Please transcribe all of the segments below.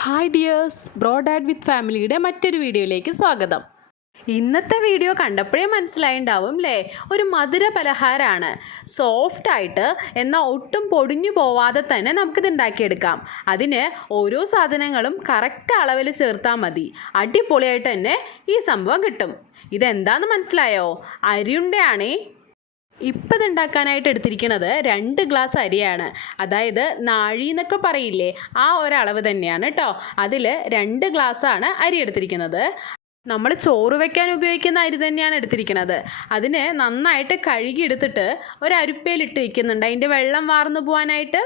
Hi dears, ബ്രോഡാഡ് വിത്ത് ഫാമിലിയുടെ മറ്റൊരു വീഡിയോയിലേക്ക് സ്വാഗതം. ഇന്നത്തെ വീഡിയോ കണ്ടപ്പോഴേ മനസ്സിലായിണ്ടാവും അല്ലേ, ഒരു മധുര പലഹാരമാണ്. സോഫ്റ്റായിട്ട് എന്നാൽ ഒട്ടും പൊടിഞ്ഞു പോവാതെ തന്നെ നമുക്കിത് ഉണ്ടാക്കിയെടുക്കാം. അതിന് ഓരോ സാധനങ്ങളും കറക്റ്റ് അളവിൽ ചേർത്താൽ മതി. അടിപൊളിയായിട്ട് തന്നെ ഈ സംഭവം കിട്ടും. ഇതെന്താണെന്ന് മനസ്സിലായോ? അരിയുണ്ടയാണേ. ഇപ്പം ഇത് ഉണ്ടാക്കാനായിട്ട് എടുത്തിരിക്കുന്നത് 2 ഗ്ലാസ് അരിയാണ്. അതായത് നാഴി എന്നൊക്കെ പറയില്ലേ, ആ ഒരളവ് തന്നെയാണ് കേട്ടോ. അതിൽ 2 ഗ്ലാസ്സാണ് അരി എടുത്തിരിക്കുന്നത്. നമ്മൾ ചോറ് വയ്ക്കാൻ ഉപയോഗിക്കുന്ന അരി തന്നെയാണ് എടുത്തിരിക്കുന്നത്. അതിന് നന്നായിട്ട് കഴുകി എടുത്തിട്ട് ഒരു അരിപ്പയിലിട്ട് വയ്ക്കുന്നുണ്ട്, അതിൻ്റെ വെള്ളം വാർന്നു പോകാനായിട്ട്.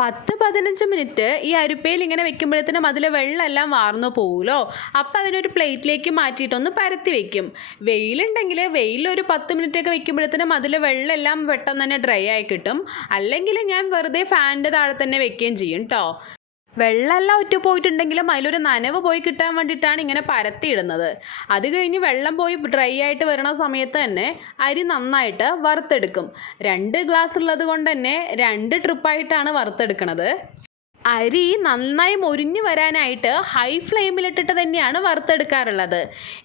10-15 മിനിറ്റ് ഈ അരിപ്പയിൽ ഇങ്ങനെ വെക്കുമ്പോഴത്തേനും അതിലെ വെള്ളമെല്ലാം വാർന്നു പോകുമല്ലോ. അപ്പോൾ അതിനൊരു പ്ലേറ്റിലേക്ക് മാറ്റിയിട്ടൊന്ന് പരത്തി വെക്കും. വെയിലുണ്ടെങ്കിൽ വെയിലൊരു 10 മിനിറ്റൊക്കെ വെക്കുമ്പോഴത്തേനും അതിലെ വെള്ളമെല്ലാം പെട്ടെന്ന് തന്നെ ഡ്രൈ ആയി കിട്ടും. അല്ലെങ്കിൽ ഞാൻ വെറുതെ ഫാനിൻ്റെ താഴെ തന്നെ വെക്കുകയും ചെയ്യും കേട്ടോ. വെള്ളമെല്ലാം ഒറ്റ പോയിട്ടുണ്ടെങ്കിലും അതിലൊരു നനവ് പോയി കിട്ടാൻ വേണ്ടിയിട്ടാണ് ഇങ്ങനെ പരത്തിയിടുന്നത്. അത് കഴിഞ്ഞ് വെള്ളം പോയി ഡ്രൈ ആയിട്ട് വരുന്ന സമയത്ത് തന്നെ അരി നന്നായിട്ട് വറുത്തെടുക്കും. 2 ഗ്ലാസ് ഉള്ളത് കൊണ്ട് തന്നെ 2 ട്രിപ്പായിട്ടാണ് വറുത്തെടുക്കുന്നത്. അരി നന്നായി മൊരിഞ്ഞു വരാനായിട്ട് ഹൈ ഫ്ലെയിമിലിട്ടിട്ട് തന്നെയാണ് വറുത്തെടുക്കാറുള്ളത്.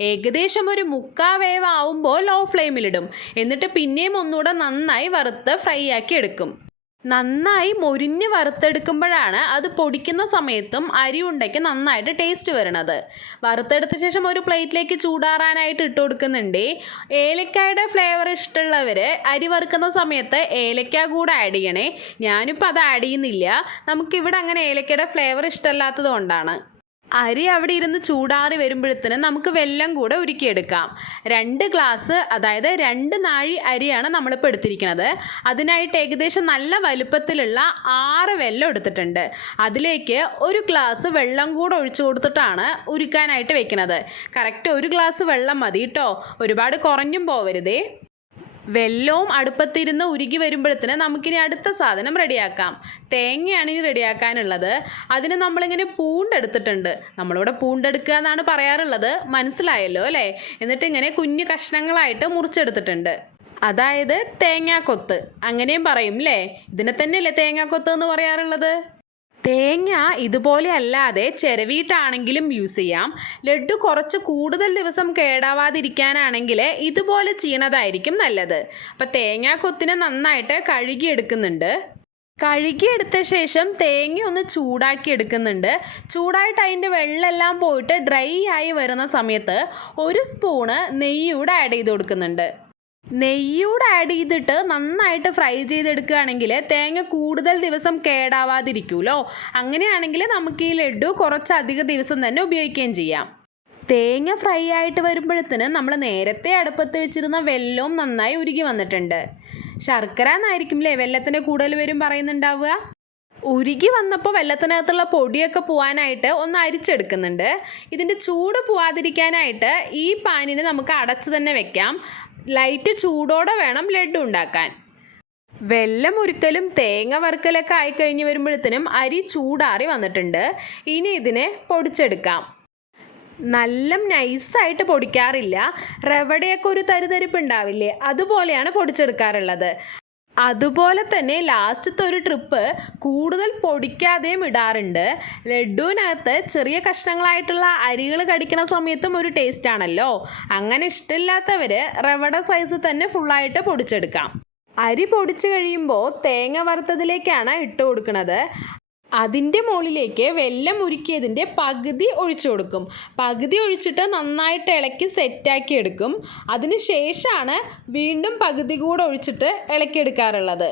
ഏകദേശം ഒരു 3/4 വേവ് ആവുമ്പോൾ ലോ ഫ്ലെയിമിലിടും. എന്നിട്ട് പിന്നെയും ഒന്നുകൂടെ നന്നായി വറുത്ത് ഫ്രൈ ആക്കി എടുക്കും. നന്നായി മൊരിഞ്ഞ് വറുത്തെടുക്കുമ്പോഴാണ് അത് പൊടിക്കുന്ന സമയത്തും അരി ഉണ്ടയ്ക്ക് നന്നായിട്ട് ടേസ്റ്റ് വരണത്. വറുത്തെടുത്ത ശേഷം ഒരു പ്ലേറ്റിലേക്ക് ചൂടാറാനായിട്ട് ഇട്ട് കൊടുക്കുന്നുണ്ട്. ഏലക്കായുടെ ഫ്ലേവർ ഇഷ്ടമുള്ളവർ അരി വറുക്കുന്ന സമയത്ത് ഏലക്ക കൂടെ ആഡ് ചെയ്യണേ. ഞാനിപ്പോൾ അത് ആഡ് ചെയ്യുന്നില്ല, നമുക്കിവിടെ അങ്ങനെ ഏലക്കയുടെ ഫ്ലേവർ ഇഷ്ടമല്ലാത്തത് കൊണ്ടാണ്. അരി അവിടെ ഇരുന്ന് ചൂടാറി വരുമ്പോഴത്തേന് നമുക്ക് വെല്ലം കൂടെ ഉരുക്കിയെടുക്കാം. 2 ഗ്ലാസ്, അതായത് 2 നാഴി അരിയാണ് നമ്മളിപ്പോൾ എടുത്തിരിക്കുന്നത്. അതിനായിട്ട് ഏകദേശം നല്ല വലുപ്പത്തിലുള്ള 6 വെല്ലം എടുത്തിട്ടുണ്ട്. അതിലേക്ക് 1 ഗ്ലാസ് വെള്ളം കൂടെ ഒഴിച്ചു കൊടുത്തിട്ടാണ് ഉരുക്കാനായിട്ട് വെക്കുന്നത്. കറക്റ്റ് 1 ഗ്ലാസ് വെള്ളം മതി കേട്ടോ, ഒരുപാട് കുറഞ്ഞും പോവരുതേ. വെല്ലവും അടുപ്പത്തിരുന്ന് ഉരുകി വരുമ്പോഴത്തേന് നമുക്കിനി അടുത്ത സാധനം റെഡിയാക്കാം. തേങ്ങയാണ് ഇനി റെഡിയാക്കാനുള്ളത്. അതിന് നമ്മളിങ്ങനെ പൂണ്ടെടുത്തിട്ടുണ്ട്. നമ്മളിവിടെ പൂണ്ടെടുക്കുക എന്നാണ് പറയാറുള്ളത്, മനസ്സിലായല്ലോ അല്ലേ? എന്നിട്ട് ഇങ്ങനെ കുഞ്ഞു കഷ്ണങ്ങളായിട്ട് മുറിച്ചെടുത്തിട്ടുണ്ട്. അതായത് തേങ്ങാക്കൊത്ത് അങ്ങനെയും പറയും അല്ലേ? ഇതിനെ തന്നെയല്ലേ തേങ്ങാക്കൊത്ത് എന്ന് പറയാറുള്ളത്. തേങ്ങ ഇതുപോലെ അല്ലാതെ ചിരവിയിട്ടാണെങ്കിലും യൂസ് ചെയ്യാം. ലഡ്ഡു കുറച്ച് കൂടുതൽ ദിവസം കേടാവാതിരിക്കാനാണെങ്കിൽ ഇതുപോലെ ചെയ്യണതായിരിക്കും നല്ലത്. അപ്പം തേങ്ങാക്കൊത്തിനെ നന്നായിട്ട് കഴുകിയെടുക്കുന്നുണ്ട്. കഴുകിയെടുത്ത ശേഷം തേങ്ങ ഒന്ന് ചൂടാക്കി എടുക്കുന്നുണ്ട്. ചൂടായിട്ട് അതിൻ്റെ വെള്ളമെല്ലാം പോയിട്ട് ഡ്രൈ ആയി വരുന്ന സമയത്ത് 1 സ്പൂണ് നെയ്യൂടെ ആഡ് ചെയ്ത് കൊടുക്കുന്നുണ്ട്. നെയ്യൂടെ ആഡ് ചെയ്തിട്ട് നന്നായിട്ട് ഫ്രൈ ചെയ്തെടുക്കുകയാണെങ്കിൽ തേങ്ങ കൂടുതൽ ദിവസം കേടാവാതിരിക്കുമല്ലോ. അങ്ങനെയാണെങ്കിൽ നമുക്ക് ഈ ലഡ്ഡു കുറച്ചധികം ദിവസം തന്നെ ഉപയോഗിക്കുകയും ചെയ്യാം. തേങ്ങ ഫ്രൈ ആയിട്ട് വരുമ്പോഴത്തേന് നമ്മൾ നേരത്തെ അടുപ്പത്ത് വെച്ചിരുന്ന വെല്ലവും നന്നായി ഉരുകി വന്നിട്ടുണ്ട്. ശർക്കര എന്നായിരിക്കും അല്ലേ വെല്ലത്തിൻ്റെ കൂടുതൽ പേരും പറയുന്നുണ്ടാവുക. ഉരുകി വന്നപ്പോൾ വെള്ളത്തിനകത്തുള്ള പൊടിയൊക്കെ പോകാനായിട്ട് ഒന്ന് അരിച്ചെടുക്കുന്നുണ്ട്. ഇതിൻ്റെ ചൂട് പോവാതിരിക്കാനായിട്ട് ഈ പാനിനെ നമുക്ക് അടച്ച് തന്നെ വെക്കാം. ലൈറ്റ് ചൂടോടെ വേണം ലഡ്ഡു ഉണ്ടാക്കാൻ. വെല്ലം ഉരുക്കലും തേങ്ങ വറുക്കലൊക്കെ ആയിക്കഴിഞ്ഞ് വരുമ്പോഴത്തേനും അരി ചൂടാറി വന്നിട്ടുണ്ട്. ഇനി ഇതിനെ പൊടിച്ചെടുക്കാം. നല്ല നൈസായിട്ട് പൊടിക്കാറില്ല, റവടയൊക്കെ ഒരു തരിതരിപ്പ് ഉണ്ടാവില്ലേ, അതുപോലെയാണ് പൊടിച്ചെടുക്കാറുള്ളത്. അതുപോലെ തന്നെ ലാസ്റ്റത്തെ ഒരു ട്രിപ്പ് കൂടുതൽ പൊടിക്കാതെയും ഇടാറുണ്ട്. ലഡ്ഡുവിനകത്ത് ചെറിയ കഷ്ണങ്ങളായിട്ടുള്ള അരികൾ കടിക്കുന്ന സമയത്തും ഒരു ടേസ്റ്റ് ആണല്ലോ. അങ്ങനെ ഇഷ്ടമില്ലാത്തവർ റവട സൈസ് തന്നെ ഫുള്ളായിട്ട് പൊടിച്ചെടുക്കാം. അരി പൊടിച്ച് കഴിയുമ്പോൾ തേങ്ങ വറുത്തതിലേക്കാണ് ഇട്ട് കൊടുക്കുന്നത്. അതിൻ്റെ മുകളിലേക്ക് വെല്ലം ഉരുക്കിയതിൻ്റെ പകുതി ഒഴിച്ചു കൊടുക്കും. പകുതി ഒഴിച്ചിട്ട് നന്നായിട്ട് ഇളക്കി സെറ്റാക്കി എടുക്കും. അതിന് ശേഷമാണ് വീണ്ടും പകുതി കൂടെ ഒഴിച്ചിട്ട് ഇളക്കിയെടുക്കാറുള്ളത്.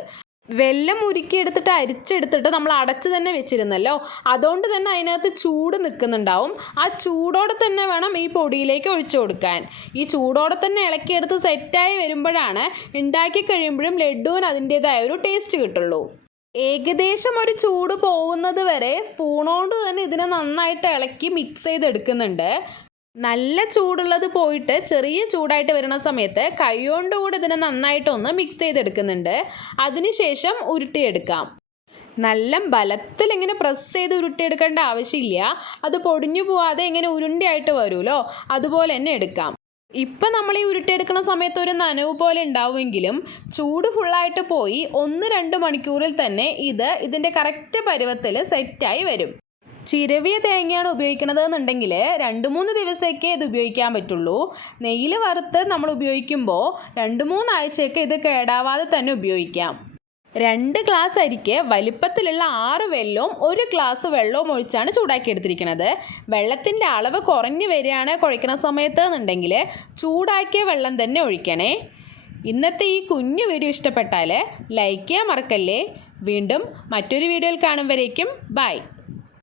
വെല്ലം ഉരുക്കിയെടുത്തിട്ട് അരിച്ചെടുത്തിട്ട് നമ്മൾ അടച്ച് തന്നെ വെച്ചിരുന്നല്ലോ, അതുകൊണ്ട് തന്നെ അതിനകത്ത് ചൂട് നിൽക്കുന്നുണ്ടാവും. ആ ചൂടോടെ തന്നെ വേണം ഈ പൊടിയിലേക്ക് ഒഴിച്ചു കൊടുക്കാൻ. ഈ ചൂടോടെ തന്നെ ഇളക്കിയെടുത്ത് സെറ്റായി വരുമ്പോഴാണ് ഉണ്ടാക്കി കഴിയുമ്പോഴും ലഡ്ഡുവിന് അതിൻ്റേതായ ഒരു ടേസ്റ്റ് കിട്ടുള്ളൂ. ഏകദേശം ഒരു ചൂട് പോകുന്നത് വരെ സ്പൂണോണ്ട് തന്നെ ഇതിനെ നന്നായിട്ട് ഇളക്കി മിക്സ് ചെയ്തെടുക്കുന്നുണ്ട്. നല്ല ചൂടുള്ളത് പോയിട്ട് ചെറിയ ചൂടായിട്ട് വരുന്ന സമയത്ത് കൈകൊണ്ട് കൂടെ ഇതിനെ നന്നായിട്ടൊന്ന് മിക്സ് ചെയ്തെടുക്കുന്നുണ്ട്. അതിനുശേഷം ഉരുട്ടിയെടുക്കാം. നല്ല ബലത്തിൽ ഇങ്ങനെ പ്രസ് ചെയ്ത് ഉരുട്ടിയെടുക്കേണ്ട ആവശ്യമില്ല. അത് പൊടിഞ്ഞു പോവാതെ ഇങ്ങനെ ഉരുണ്ടിയായിട്ട് വരുമല്ലോ, അതുപോലെ തന്നെ എടുക്കാം. ഇപ്പം നമ്മൾ ഈ ഉരുട്ടിയെടുക്കുന്ന സമയത്ത് ഒരു നനവ് പോലെ ഉണ്ടാവുമെങ്കിലും ചൂട് ഫുള്ളായിട്ട് പോയി 1-2 മണിക്കൂറിൽ തന്നെ ഇതിൻ്റെ കറക്റ്റ് പരുവത്തിൽ സെറ്റായി വരും. ചിരവിയ തേങ്ങയാണ് ഉപയോഗിക്കുന്നത് എന്നുണ്ടെങ്കിൽ 2-3 ദിവസമൊക്കെ ഇത് ഉപയോഗിക്കാൻ പറ്റുള്ളൂ. നെയ്യിൽ വറുത്ത് നമ്മൾ ഉപയോഗിക്കുമ്പോൾ 2-3 ആഴ്ചയൊക്കെ ഇത് കേടാവാതെ തന്നെ ഉപയോഗിക്കാം. 2 ഗ്ലാസ് അരിക്ക് വലിപ്പത്തിലുള്ള 6 വെല്ലവും 1 ഗ്ലാസ് വെള്ളവും ഒഴിച്ചാണ് ചൂടാക്കി എടുത്തിരിക്കുന്നത്. വെള്ളത്തിൻ്റെ അളവ് കുറഞ്ഞു വരികയാണ് കുഴയ്ക്കുന്ന സമയത്ത് എന്നുണ്ടെങ്കിൽ ചൂടാക്കിയ വെള്ളം തന്നെ ഒഴിക്കണേ. ഇന്നത്തെ ഈ കുഞ്ഞു വീഡിയോ ഇഷ്ടപ്പെട്ടാൽ ലൈക്ക് ചെയ്യാൻ മറക്കല്ലേ. വീണ്ടും മറ്റൊരു വീഡിയോയിൽ കാണും വരേക്കും ബൈ.